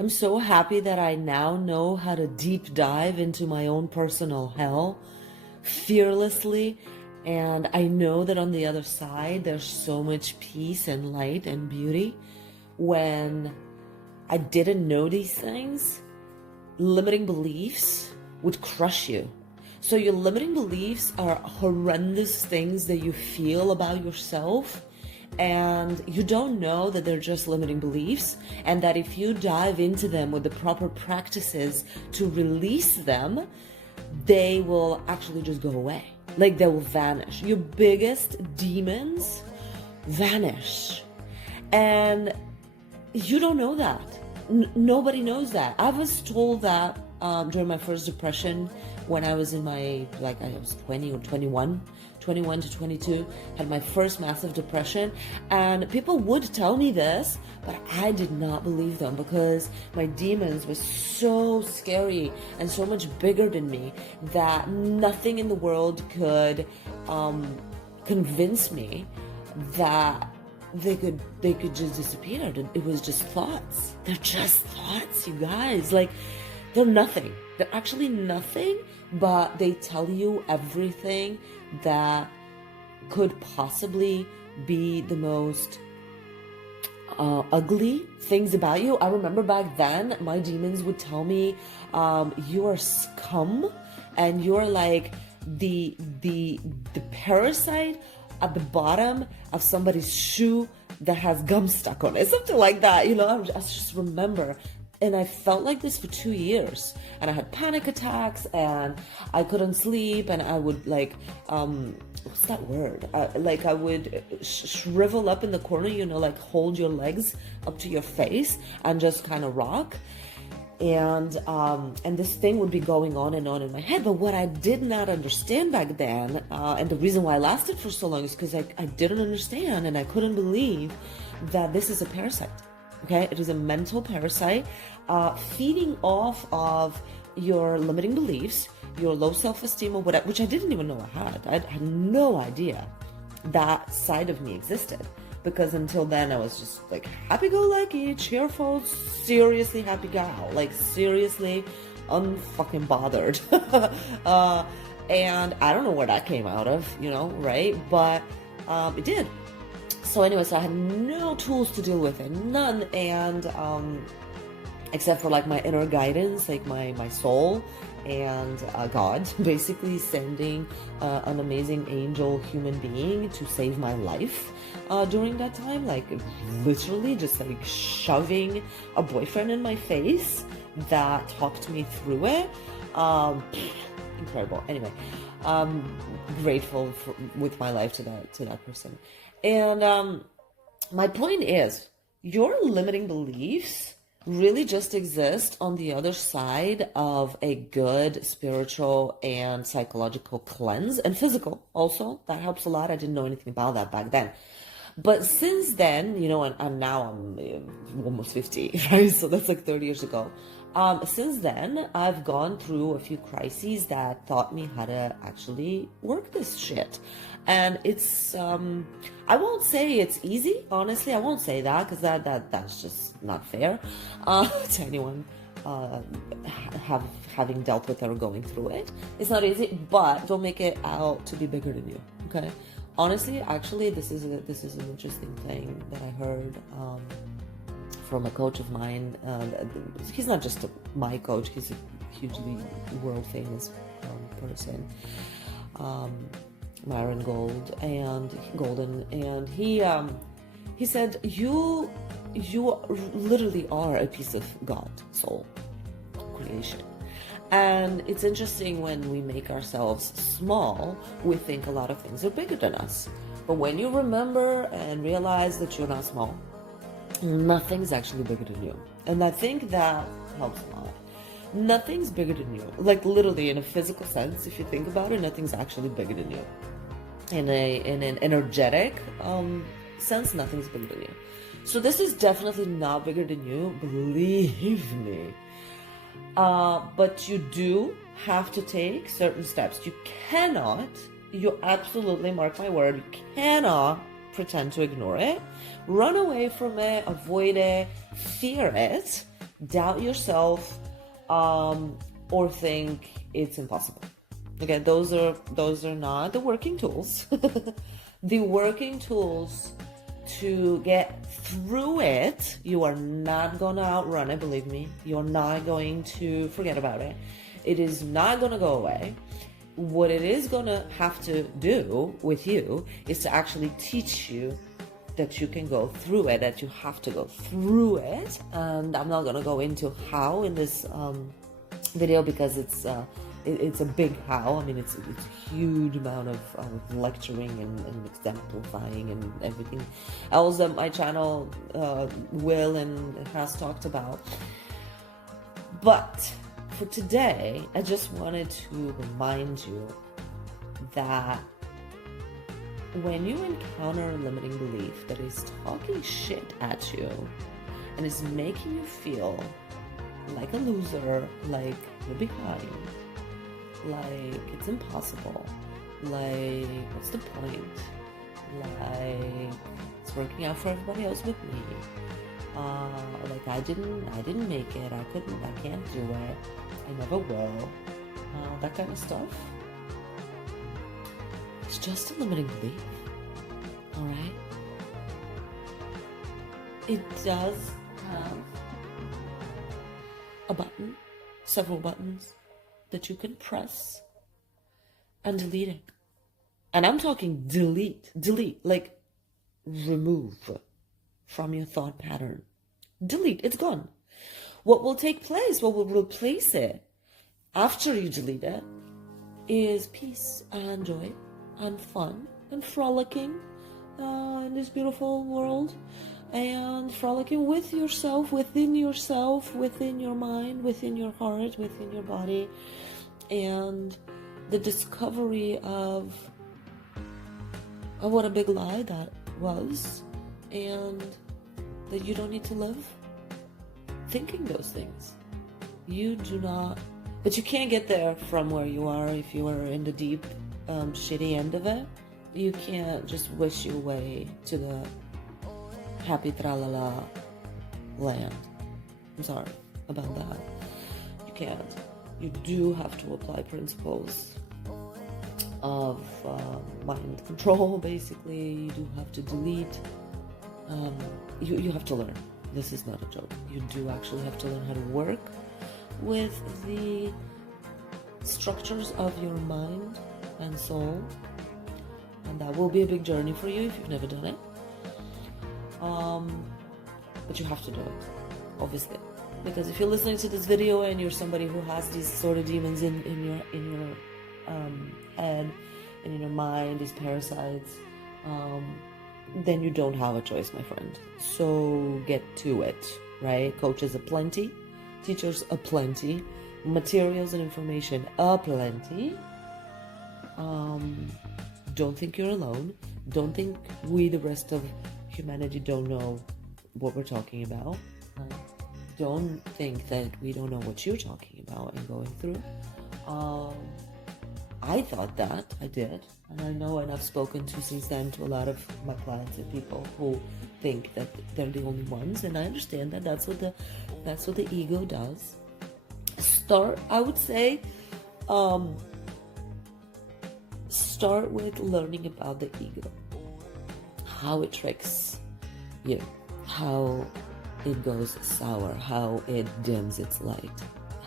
I'm so happy that I now know how to deep dive into my own personal hell fearlessly. And I know that on the other side, there's so much peace and light and beauty. When I didn't know these things, limiting beliefs would crush you. So your limiting beliefs are horrendous things that you feel about yourself, and you don't know that they're just limiting beliefs, and that if you dive into them with the proper practices to release them, they will actually just go away. Like they will vanish. Your biggest demons vanish. And you don't know that. Nobody knows that. I was told that during my first depression, when I was in my, like I was 20 or 21 to 22, had my first massive depression. And people would tell me this, but I did not believe them because my demons were so scary and so much bigger than me that nothing in the world could convince me that they could just disappear. It was just thoughts. They're just thoughts, you guys. Like, they're nothing. They're actually nothing, but they tell you everything that could possibly be the most ugly things about you. I remember back then, my demons would tell me, you are scum, and you're like the parasite at the bottom of somebody's shoe that has gum stuck on it, something like that. You know, I just remember. And I felt like this for 2 years, and I had panic attacks, and I couldn't sleep, and I would like, what's that word? Like I would shrivel up in the corner, you know, like hold your legs up to your face and just kind of rock. And this thing would be going on and on in my head. But what I did not understand back then, and the reason why I lasted for so long is because I didn't understand, and I couldn't believe that this is a parasite. Okay, it is a mental parasite feeding off of your limiting beliefs, your low self-esteem or whatever, which I didn't even know I had. I had no idea that side of me existed, because until then I was just like happy-go-lucky, cheerful, seriously happy gal, like seriously unfucking bothered. And I don't know where that came out of, you know, right? But it did. So anyway, so I had no tools to deal with it, none, and except for like my inner guidance, like my soul and God, basically sending an amazing angel human being to save my life during that time, like literally just like shoving a boyfriend in my face that talked me through it. Incredible. Anyway, grateful with my life to that person. And my point is, your limiting beliefs really just exist on the other side of a good spiritual and psychological cleanse, and physical also. That helps a lot. I didn't know anything about that back then. But since then, you know, and now I'm almost 50, right? So that's like 30 years ago. Since then, I've gone through a few crises that taught me how to actually work this shit. And it's, I won't say it's easy, honestly. I won't say that, because that's just not fair to anyone having dealt with it or going through it. It's not easy, but don't make it out to be bigger than you, okay? Honestly, actually, this is an interesting thing that I heard from a coach of mine. He's not just my coach; he's a hugely world famous person, Myron Golden, and he said, you literally are a piece of God, soul, creation. And it's interesting, when we make ourselves small, we think a lot of things are bigger than us. But when you remember and realize that you're not small, nothing's actually bigger than you. And I think that helps a lot. Nothing's bigger than you. Like literally in a physical sense, if you think about it, nothing's actually bigger than you. In an energetic sense, nothing's bigger than you. So this is definitely not bigger than you, believe me. But you do have to take certain steps. You absolutely, mark my word, you cannot pretend to ignore it, run away from it, avoid it, fear it, doubt yourself, or think it's impossible. Okay, those are not the working tools. The working tools to get through it, you are not gonna outrun it, believe me. You're not going to forget about it. It is not gonna go away. What it is gonna have to do with you is to actually teach you that you can go through it, that you have to go through it. And I'm not gonna go into how in this video, because it's a big how. I mean, it's a huge amount of lecturing and exemplifying and everything else that my channel will and has talked about. But for today, I just wanted to remind you that when you encounter a limiting belief that is talking shit at you and is making you feel like a loser, like you're behind, like it's impossible, like what's the point, like it's working out for everybody else with me, like I didn't make it, I can't do it, I never will, that kind of stuff. It's just a limiting belief, all right? It does have a button, several buttons that you can press and delete it. And I'm talking delete, like remove from your thought pattern. Delete, it's gone. What will take place, what will replace it after you delete it, is peace and joy and fun and frolicking in this beautiful world, and frolicking with yourself, within your mind, within your heart, within your body, and the discovery of what a big lie that was, and that you don't need to live thinking those things. You do not, but you can't get there from where you are if you are in the deep, shitty end of it. You can't just wish your way to the happy tra-la-la land. I'm sorry about that. You can't. You do have to apply principles of mind control, basically. You do have to delete. You have to learn. This is not a joke. You do actually have to learn how to work with the structures of your mind and soul. And that will be a big journey for you if you've never done it. But you have to do it, obviously, because if you're listening to this video and you're somebody who has these sort of demons in your head and in your mind, these parasites, then you don't have a choice, my friend. So get to it, right? Coaches aplenty, teachers aplenty, materials and information aplenty. Don't think you're alone. Don't think we, the rest of humanity, don't know what we're talking about. Don't think that we don't know what you're talking about and going through. I thought that, I did, and I know, and I've spoken to since then to a lot of my clients and people who think that they're the only ones, and I understand that that's what the ego does. I would say, start with learning about the ego, how it tricks you, how it goes sour, how it dims its light,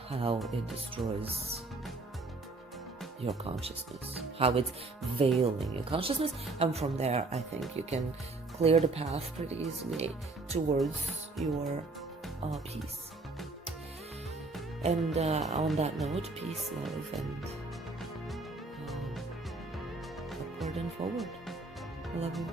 how it destroys your consciousness, how it's veiling your consciousness, and from there I think you can clear the path pretty easily towards your peace. And on that note, peace, love, and upward and forward. I love you.